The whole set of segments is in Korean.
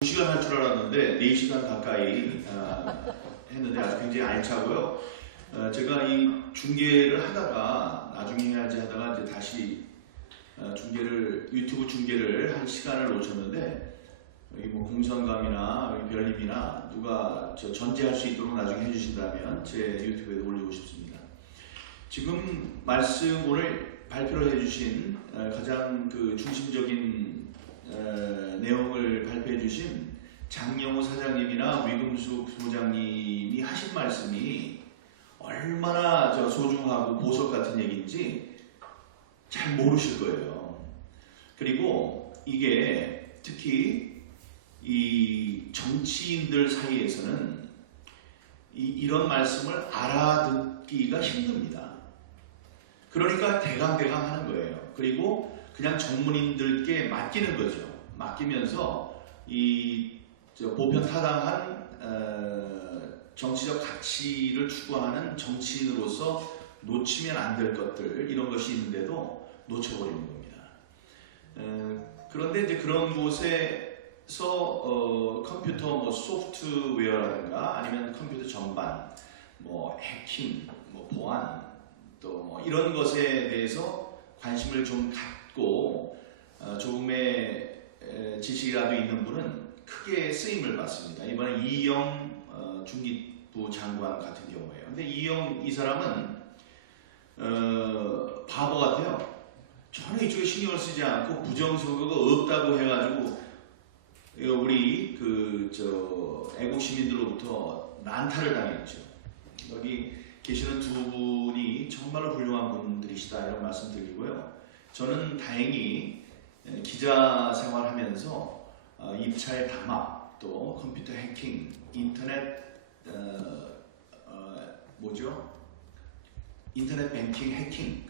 2시간 할 줄 알았는데 4시간 가까이 했는데 아주 굉장히 알차고요. 제가 이 중계를 하다가 나중에 해야지 하다가 이제 다시 유튜브 중계를 할 시간을 놓쳤는데 여기 뭐 공성감이나 여기 별님이나 누가 전제할 수 있도록 나중에 해주신다면 제 유튜브에 올리고 싶습니다. 지금 말씀 오늘 발표를 해주신 가장 그 중심적인 내용을 발표해 주신 장영호 사장님이나 위금숙 소장님이 하신 말씀이 얼마나 소중하고 보석 같은 얘기인지 잘 모르실 거예요. 그리고 이게 특히 이 정치인들 사이에서는 이런 말씀을 알아듣기가 힘듭니다. 그러니까 대강대강 하는 거예요. 그리고 그냥 전문인들께 맡기는 거죠. 맡기면서 이 보편타당한 정치적 가치를 추구하는 정치인으로서 놓치면 안 될 것들 이런 것이 있는데도 놓쳐버리는 겁니다. 그런데 이제 그런 곳에서 컴퓨터 뭐 소프트웨어라든가 아니면 컴퓨터 전반 뭐 해킹, 뭐 보안 또 뭐 이런 것에 대해서 관심을 좀 갖고 조금의 지식이라도 있는 분은 크게 쓰임을 받습니다. 이번에 이영 중기부 장관 같은 경우에요. 근데 이영 이 사람은 바보 같아요. 전혀 이쪽에 신경을 쓰지 않고 부정선거가 없다고 해가지고 우리 애국 시민들로부터 난타를 당했죠. 여기 계시는 두 분이 정말로 훌륭한 분들이시다 이런 말씀 드리고요. 저는 다행히 기자 생활하면서 입찰 담합 또 컴퓨터 해킹, 인터넷 인터넷 뱅킹 해킹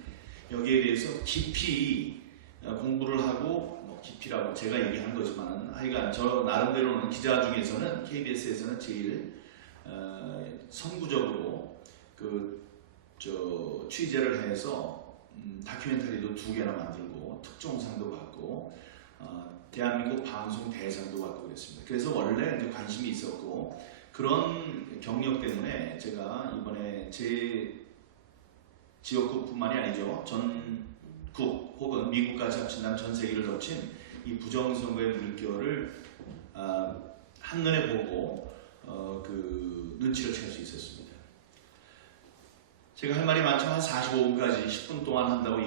여기에 대해서 깊이 공부를 하고 뭐 깊이라고 제가 얘기한 거지만 하여간 저 나름대로는 기자 중에서는 KBS에서는 제일 선구적으로 취재를 해서 다큐멘터리도 2개나 만들고 특종상도 받고 대한민국 방송 대상도 받고 그랬습니다. 그래서 원래 이제 관심이 있었고 그런 경력 때문에 제가 이번에 제 지역구뿐만이 아니죠. 전국 혹은 미국까지 합친다면 전 세계를 덮친 이 부정선거의 물결을 한눈에 보고 눈치를 챌 수 있었습니다. 제가 할 말이 많지만 한 45분까지 10분 동안 한다고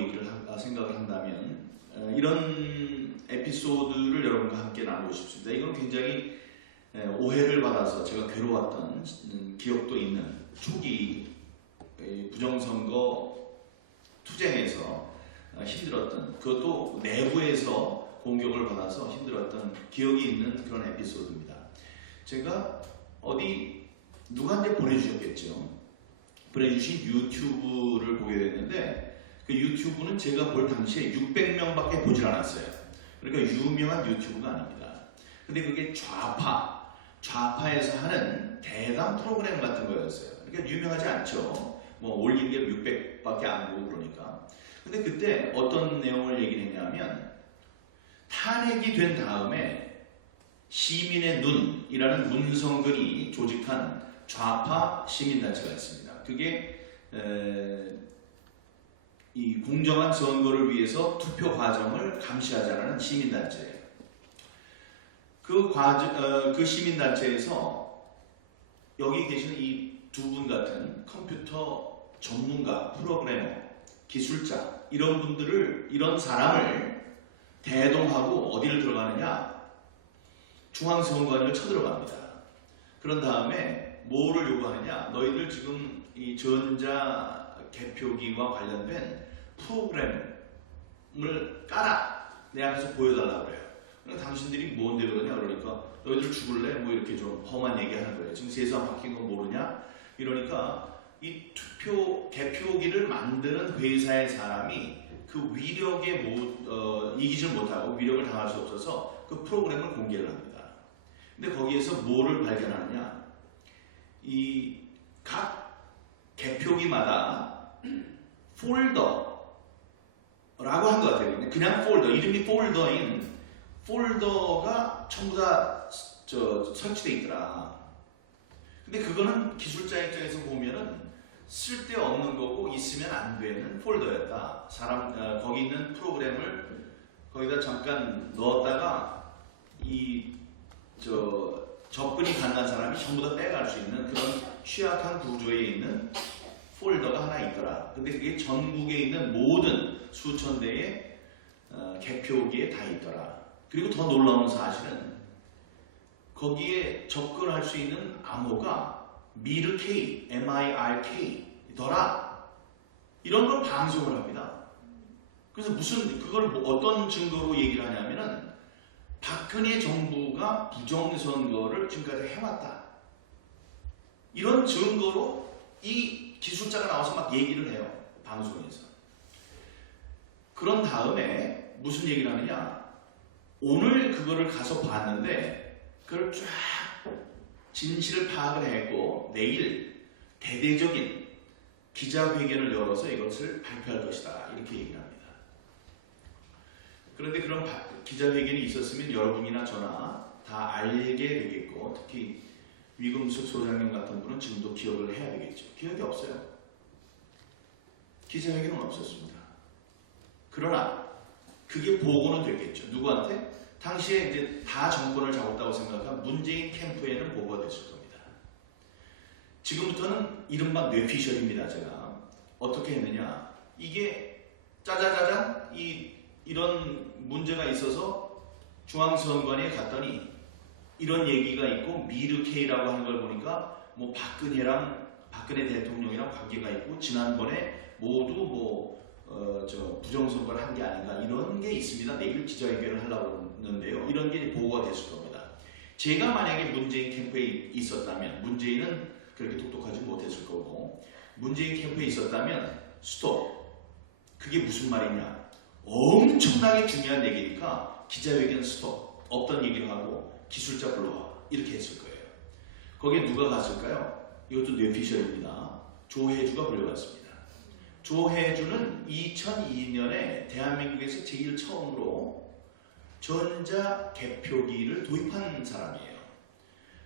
생각을 한다면 이런 에피소드를 여러분과 함께 나누고 싶습니다. 이건 굉장히 오해를 받아서 제가 괴로웠던 기억도 있는 초기 부정선거 투쟁에서 힘들었던 그것도 내부에서 공격을 받아서 힘들었던 기억이 있는 그런 에피소드입니다. 제가 어디 누구한테 보내주셨겠죠. 보내주신 유튜브를 보게 됐는데 그 유튜브는 제가 볼 당시에 600명밖에 보질 않았어요. 그러니까 유명한 유튜브가 아닙니다. 근데 그게 좌파에서 하는 대담 프로그램 같은 거였어요. 그러니까 유명하지 않죠. 뭐 올린 게 600밖에 안 보고 그러니까. 근데 그때 어떤 내용을 얘기를 했냐면 탄핵이 된 다음에 시민의 눈이라는 문성근이 조직한 좌파 시민단체가 있습니다. 그게 이 공정한 선거를 위해서 투표 과정을 감시하자는 시민단체예요. 그 시민단체에서 여기 계시는 이 두 분 같은 컴퓨터 전문가, 프로그래머, 기술자 이런 사람을 대동하고 어디를 들어가느냐? 중앙선관위를 쳐들어갑니다. 그런 다음에 뭐를 요구하느냐? 너희들 지금 이 전자 개표기와 관련된 프로그램을 깔아 내 앞에서 보여달라고 그래요. 그러니까 당신들이 뭔데 그러냐? 그러니까 너희들 죽을래? 뭐 이렇게 좀 험한 얘기하는 거예요. 지금 세상 바뀐 거 모르냐? 이러니까 이 개표기를 만드는 회사의 사람이 그 위력에 이기질 못하고 위력을 당할 수 없어서 그 프로그램을 공개를 합니다. 근데 거기에서 뭐를 발견하느냐? 이 각 개표기마다 폴더라고 한 것 같아요. 그냥 폴더, 이름이 폴더인 폴더가 전부 다 설치돼 있더라. 근데 그거는 기술자 입장에서 보면은 쓸데없는 거고 있으면 안 되는 폴더였다. 거기 있는 프로그램을 거기다 잠깐 넣었다가 접근이 가능한 사람이 전부 다 빼갈 수 있는 그런 취약한 구조에 있는 폴더가 하나 있더라. 근데 그게 전국에 있는 모든 수천 대의 개표기에 다 있더라. 그리고 더 놀라운 사실은 거기에 접근할 수 있는 암호가 미르K, MIRK 더라. 이런 걸 방송을 합니다. 그래서 그걸 어떤 증거로 얘기를 하냐면은 박근혜 정부가 부정선거를 지금까지 해왔다. 이런 증거로 이 기술자가 나와서 막 얘기를 해요. 방송에서. 그런 다음에 무슨 얘기를 하느냐. 오늘 그거를 가서 봤는데 그걸 쫙 진실을 파악을 했고 내일 대대적인 기자회견을 열어서 이것을 발표할 것이다. 이렇게 얘기를 합니다. 그런데 그런 기자회견이 있었으면 여러분이나 저나 다 알게 되겠고 특히 위금숙 소장님 같은 분은 지금도 기억을 해야 되겠죠. 기억이 없어요. 기자회견은 없었습니다. 그러나 그게 보고는 됐겠죠. 누구한테? 당시에 이제 다 정권을 잡았다고 생각한 문재인 캠프에는 보고가 됐을 겁니다. 지금부터는 이른바 뇌피셜입니다. 제가 어떻게 했느냐. 이게 짜자자잔 이런 문제가 있어서 중앙선관위에 갔더니 이런 얘기가 있고 미르K라고 하는 걸 보니까 뭐 박근혜 대통령이랑 관계가 있고 지난번에 모두 부정선거를 한 게 아닌가 이런 게 있습니다. 내일 기자회견을 하려고 하는데요. 이런 게 보고가 됐을 겁니다. 제가 만약에 문재인 캠프에 있었다면 문재인은 그렇게 똑똑하지 못했을 거고 문재인 캠프에 있었다면 스톱. 그게 무슨 말이냐. 엄청나게 중요한 얘기니까 기자회견 스톱. 없던 얘기를 하고 기술자 불러와. 이렇게 했을 거예요. 거기에 누가 갔을까요? 이것도 뇌피셜입니다. 조혜주가 불려갔습니다. 조혜주는 2002년에 대한민국에서 제일 처음으로 전자 개표기를 도입한 사람이에요.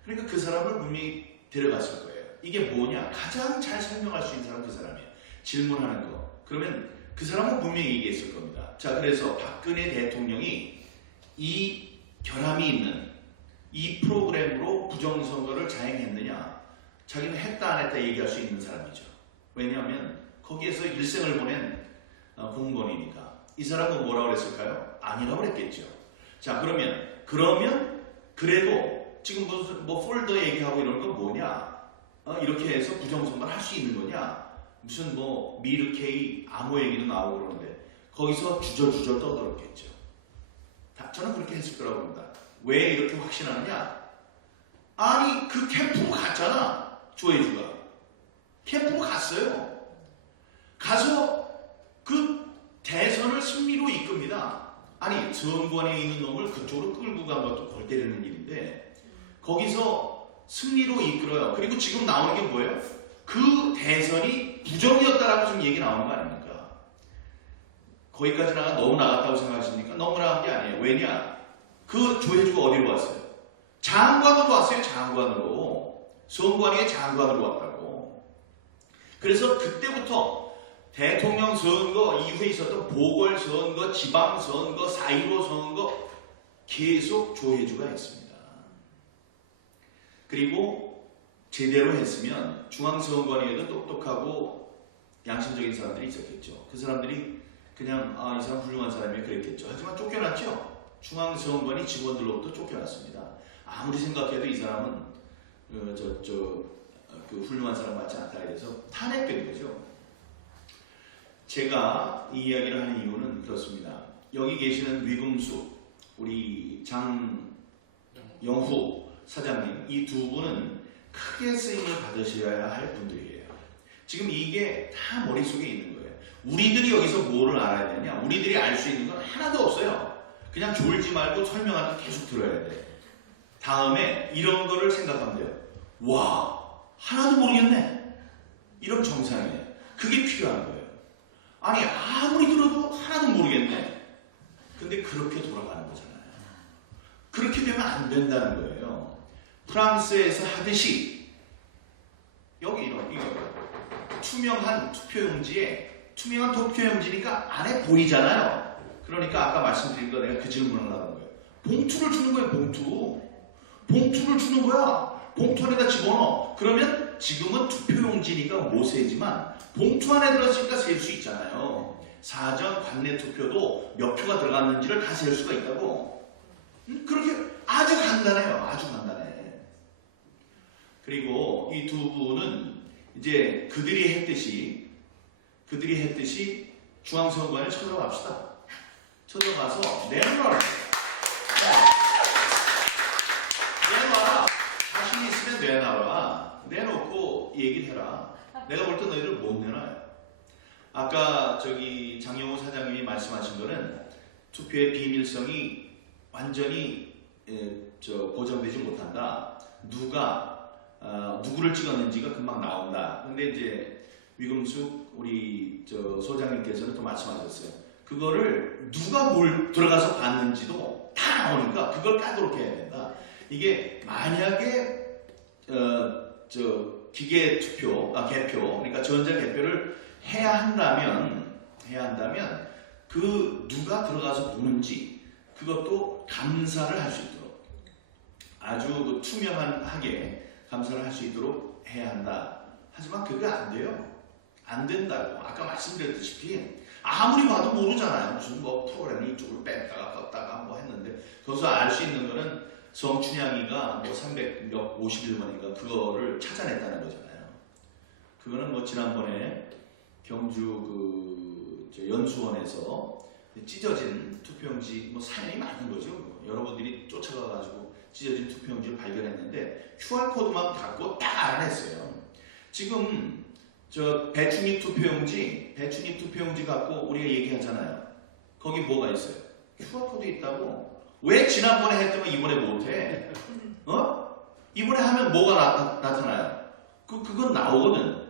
그러니까 그 사람을 분명히 데려갔을 거예요. 이게 뭐냐? 가장 잘 설명할 수 있는 사람 그 사람이에요. 질문하는 거. 그러면 그 사람은 분명히 얘기했을 겁니다. 자, 그래서 박근혜 대통령이 이 결함이 있는 이 프로그램으로 부정선거를 자행했느냐? 자기는 했다 안 했다 얘기할 수 있는 사람이죠. 왜냐하면 거기에서 일생을 보낸 공무원이니까. 이 사람은 뭐라고 그랬을까요? 아니라고 그랬겠죠. 자, 그러면 그래도 지금 무슨 폴더 얘기하고 이런 건 뭐냐? 이렇게 해서 부정선거를 할 수 있는 거냐? 무슨 미르K 암호 얘기도 나오고 그러는데 거기서 주저주저 떠들었겠죠. 저는 그렇게 했을 거라고 봅니다. 왜 이렇게 확신하느냐? 아니 그 캠프로 갔잖아. 조혜주가. 캠프로 갔어요. 가서 그 대선을 승리로 이끕니다. 아니 선관위에 있는 놈을 그쪽으로 끌고 간 것도 골 때리는 일인데 거기서 승리로 이끌어요. 그리고 지금 나오는 게 뭐예요? 그 대선이 부정이었다라고 지금 얘기 나오는 거 아닙니까? 거기까지 너무 나갔다고 생각하십니까? 너무 나간 게 아니에요. 왜냐? 그 조혜주가 어디로 왔어요? 장관으로 왔어요. 장관으로. 선관위의 장관으로 왔다고. 그래서 그때부터 대통령 선거 이후에 있었던 보궐선거, 지방선거, 4.15 선거 계속 조혜주가 했습니다. 그리고 제대로 했으면 중앙선관위에도 똑똑하고 양심적인 사람들이 있었겠죠. 그 사람들이 그냥 이 사람 훌륭한 사람이에요 그랬겠죠. 하지만 쫓겨났죠. 중앙선관위 직원들로부터 쫓겨났습니다. 아무리 생각해도 이 사람은 그 훌륭한 사람 맞지 않다 이래서 탄핵된 거죠. 제가 이 이야기를 하는 이유는 그렇습니다. 여기 계시는 위금숙, 우리 장영후 사장님 이 두 분은 크게 쓰임을 받으셔야 할 분들이에요. 지금 이게 다 머릿속에 있는 거예요. 우리들이 여기서 뭐를 알아야 되냐? 우리들이 알 수 있는 건 하나도 없어요. 그냥 졸지 말고 설명하는 거 계속 들어야 돼. 다음에 이런 거를 생각하면 돼요. 와, 하나도 모르겠네. 이런 정상이에요. 그게 필요한 거예요. 아니, 아무리 들어도 하나도 모르겠네. 근데 그렇게 돌아가는 거잖아요. 그렇게 되면 안 된다는 거예요. 프랑스에서 하듯이 여기 이거 투명한 투표용지니까 안에 보이잖아요. 그러니까 아까 말씀드린 거 내가 그 질문을 하는 거예요. 봉투를 주는 거예요. 봉투를 주는 거야. 봉투 안에다 집어넣어. 그러면 지금은 투표용지니까 모세지만 봉투 안에 들어있으니까 셀 수 있잖아요. 사전 관내 투표도 몇 표가 들어갔는지를 다 셀 수가 있다고. 그렇게 아주 간단해요. 아주 간단해. 그리고 이 두 분은 이제 그들이 했듯이 중앙선관위에 찾아갑시다. 찾아가서 내놔라. 자신 있으면 내놔라. 내놓고 얘기를 해라. 내가 볼 때 너희들 못 내놔요. 아까 저기 장영호 사장님이 말씀하신 거는 투표의 비밀성이 완전히 보장되지 못한다. 누구를 찍었는지가 금방 나온다. 근데 이제 위금숙 우리 소장님께서는 또 말씀하셨어요. 그거를 누가 뭘 들어가서 봤는지도 다 나오니까 그걸 까다롭게 해야 된다. 이게 만약에 기계 투표, 개표, 그러니까 전자 개표를 해야 한다면 그 누가 들어가서 보는지 그것도 감사를 할 수 있도록 아주 투명하게 감사를 할 수 있도록 해야 한다. 하지만 그게 안 돼요. 안 된다고. 아까 말씀드렸다시피 아무리 봐도 모르잖아요. 무슨 프로그램을 이쪽으로 뺐다가 껐다가 했는데 거기서 알 수 있는 거는 성춘향이가 351번인가 그거를 찾아냈다는 거잖아요. 그거는 지난번에 경주 연수원에서 찢어진 투표용지 사연이 많은 거죠. 여러분들이 쫓아가가지고 찢어진 투표용지를 발견했는데 QR코드만 갖고 딱 알아냈어요. 지금 배추잎 투표용지 갖고 우리가 얘기하잖아요. 거기 뭐가 있어요? QR코드 있다고. 왜 지난번에 했더니 이번에 못해? 이번에 하면 뭐가 나타나요? 그건 나오거든.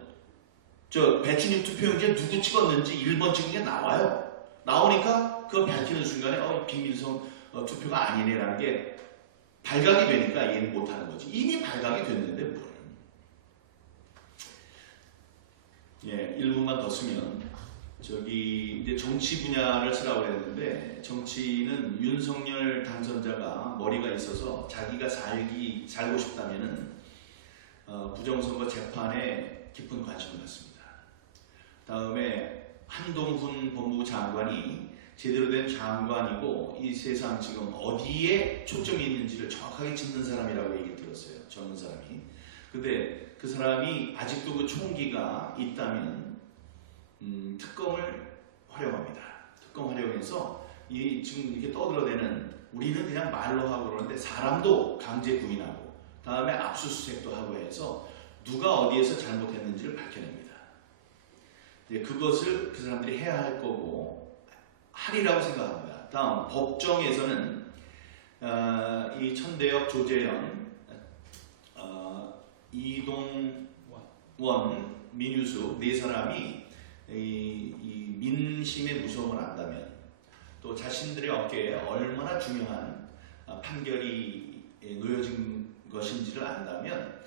배추잎 투표용지에 누구 찍었는지 1번 찍은 게 나와요. 나오니까 그거 밝히는 순간에 비밀성 투표가 아니네라는 게 발각이 되니까 이해를 못하는 거지. 이미 발각이 됐는데 뭘. 1분만 더 쓰면 이제 정치 분야를 쓰라고 했는데 정치는 윤석열 당선자가 머리가 있어서 자기가 살고 싶다면은 부정선거 재판에 깊은 관심을 갖습니다. 다음에 한동훈 법무부 장관이 제대로 된 장관이고 이 세상 지금 어디에 초점이 있는지를 정확하게 짚는 사람이라고 얘기를 들었어요. 젊은 사람이. 근데 그 사람이 아직도 그 총기가 있다면 특검을 활용합니다. 특검 활용해서 지금 이렇게 떠들어대는 우리는 그냥 말로 하고 그러는데 사람도 강제 구인하고 다음에 압수수색도 하고 해서 누가 어디에서 잘못했는지를 밝혀냅니다. 그것을 그 사람들이 해야 할 거고 하리라고 생각합니다. 다음 법정에서는 이 천대엽, 조재현, 이동원, 민유숙 네 사람이 이 민심의 무서움을 안다면 또 자신들의 어깨에 얼마나 중요한 판결이 놓여진 것인지를 안다면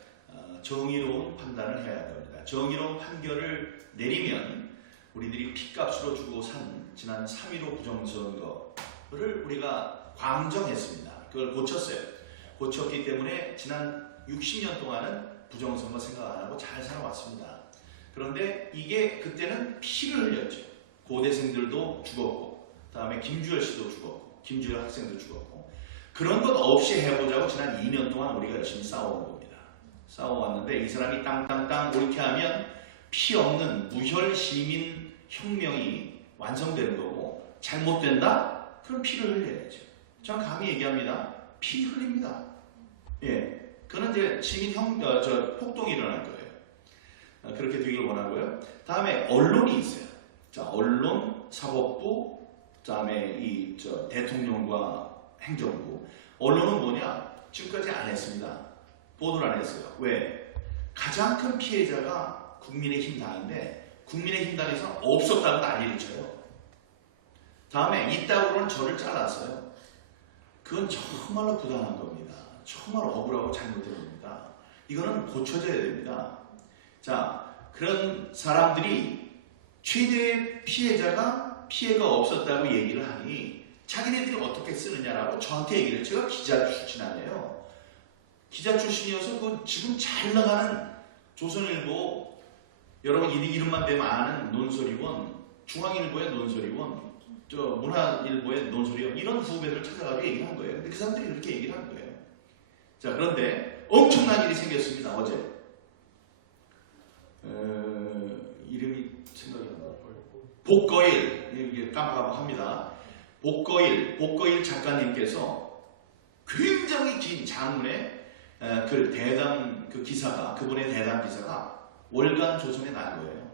정의로운 판단을 해야 할 겁니다. 정의로운 판결을 내리면 우리들이 핏값으로 주고 산 지난 3.15 부정선거를 우리가 광정했습니다. 그걸 고쳤어요. 고쳤기 때문에 지난 60년 동안은 부정선거 생각 안 하고 잘 살아왔습니다. 그런데 이게 그때는 피를 흘렸죠. 고대생들도 죽었고 다음에 김주열 씨도 죽었고 김주열 학생도 죽었고 그런 것 없이 해보자고 지난 2년 동안 우리가 열심히 싸워온 겁니다. 싸워왔는데 이 사람이 땅땅땅 옳게 하면 피 없는 무혈 시민 혁명이 완성되는 거고 잘못된다? 그럼 피를 흘려야죠. 저는 감히 얘기합니다. 피 흘립니다. 그는 이제 시민 폭동이 일어날 거예요. 그렇게 되길 원하고요. 다음에 언론이 있어요. 언론, 사법부, 다음에 대통령과 행정부. 언론은 뭐냐? 지금까지 안 했습니다. 보도를 안 했어요. 왜? 가장 큰 피해자가 국민의힘 당인데 국민의힘 당에서 없었다고 난리를 쳐요. 다음에 있다고는 저를 잘랐어요. 그건 정말로 부당한 겁니다. 정말 억울하고 잘못된 겁니다. 이거는 고쳐져야 됩니다. 자, 그런 사람들이 최대의 피해가 없었다고 얘기를 하니 자기네들이 어떻게 쓰느냐라고 저한테 얘기를 해요. 제가 기자 출신 아니에요. 기자 출신이어서 그 지금 잘 나가는 조선일보, 여러분 이름만 대면 아는 논설위원, 중앙일보의 논설위원, 저 문화일보의 논설위원, 이런 후배들을 찾아가서 얘기를 한 거예요. 근데 그 사람들이 그렇게 얘기를 한 거예요. 자, 그런데 엄청난 일이 생겼습니다. 어제 이름이 생각이 안 나요. 복거일, 이게 깜빡합니다. 복거일 작가님께서 굉장히 긴 장문의 그 대담 기사가, 그분의 대담 기사가 월간 조선에 난 거예요.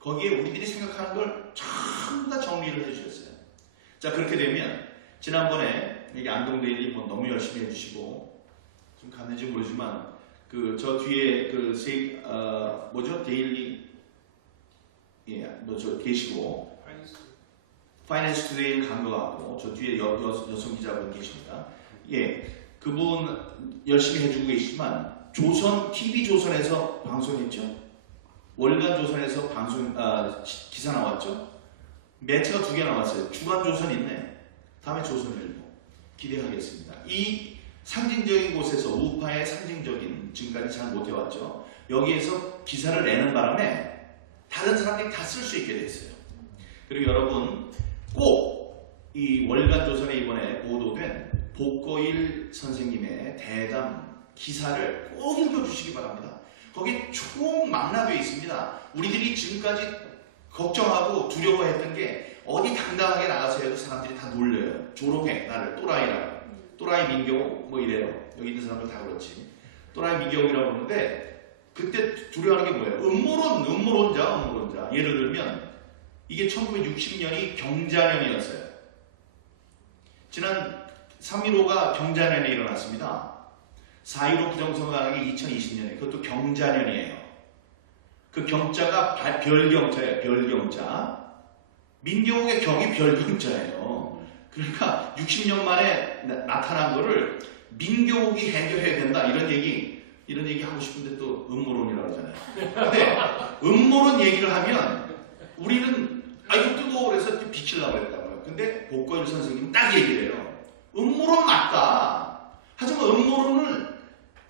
거기에 우리들이 생각하는 걸 전부 다 정리를 해주셨어요. 자, 그렇게 되면 지난번에 여기 안동데일리 뭐 너무 열심히 해주시고 좀 갔는지 모르지만 저 뒤에 뭐죠? 데일리, 예, 저 계시고 파이낸스 투데이 간 것 같고 저 뒤에 여성 기자분 계십니다. 예, 그분 열심히 해주고 계시지만 TV 조선에서 방송했죠. 월간 조선에서 기사 나왔죠. 매체가 2개 나왔어요. 주간 조선 있네. 다음에 조선일보 기대하겠습니다. 이 상징적인 곳에서 우파의 상징적인, 지금까지 잘 못해왔죠. 여기에서 기사를 내는 바람에 다른 사람들이 다 쓸 수 있게 됐어요. 그리고 여러분 꼭 이 월간 조선에 이번에 보도된 복거일 선생님의 대담 기사를 꼭 읽어주시기 바랍니다. 거기 총망라되어 있습니다. 우리들이 지금까지 걱정하고 두려워했던 게 어디 당당하게 나가서 해도 사람들이 다 놀려요. 조롱해, 나를 또라이라고. 또라이 민경 뭐 이래요. 여기 있는 사람들 다 그렇지. 또라이 민경이라고 그러는데 그때 두려워하는 게 뭐예요? 음모론자. 예를 들면 이게 1960년이 경자년이었어요. 지난 3.15가 경자년에 일어났습니다. 4.15 부정선거가 2020년에, 그것도 경자년이에요. 그 경자가 별경자예요. 별경자. 민경욱의 경이 별경자예요. 그러니까 60년 만에 나타난 거를 민경욱이 해결해야 된다, 이런 얘기 하고 싶은데 또 음모론이라고 하잖아요. 근데 음모론 얘기를 하면 우리는 이거 뜨거워 그래서 비키려고 그랬다고요. 근데 복거일 선생님은 딱 얘기를 해요. 음모론 맞다. 하지만 음모론을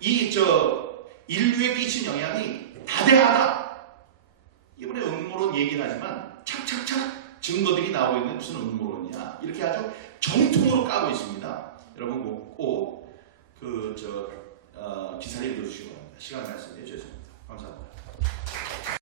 인류에 끼친 영향이 다대하다. 이번에 음모론 얘기를 하지만 착착착 증거들이 나오고 있는 무슨 음모론이야. 이렇게 아주 정통으로 까고 있습니다. 여러분 꼭 기사를 읽어주시기 바랍니다. 시간 말씀해 주셔서 감사합니다.